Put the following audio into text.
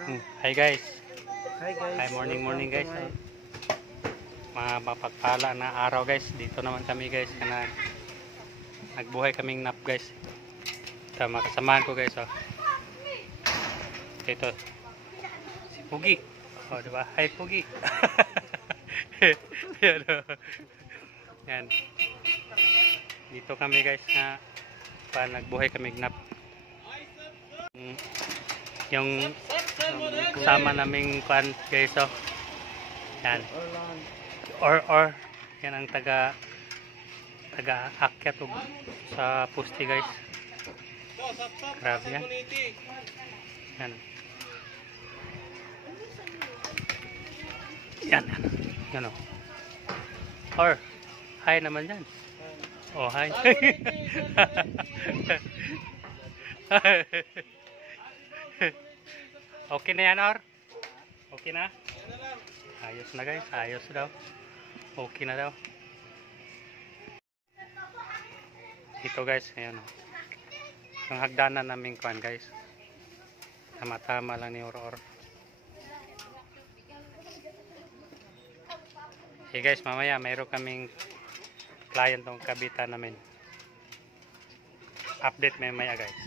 Hi guys. Hi guys. Hi morning guys. Mapagpala na araw guys. Dito naman kami guys. Nagbuhay kaming nap guys. Tama kasamahan ko guys. Oh. Ito. Si Pugi. Oh, diba? Hi Pugi. Yan. Yan. Dito kami guys na nagbuhay kaming nap. Yung sama naming kuan guys. Oh. Yan. Or yan ang taga akyat sa pusti guys. Grabe yan. Yan. Yan. Yan o. Or hi naman yan. Oh hi. Okay na yan or? Okay na? Ayos na guys, ayos daw. Okay na daw. Ito guys, ayan o. Yung hagdanan namin kuan guys. Tama-tama lang ni Or. Okay guys, mamaya mayroon kaming client tong kabitan namin. Update mamaya guys.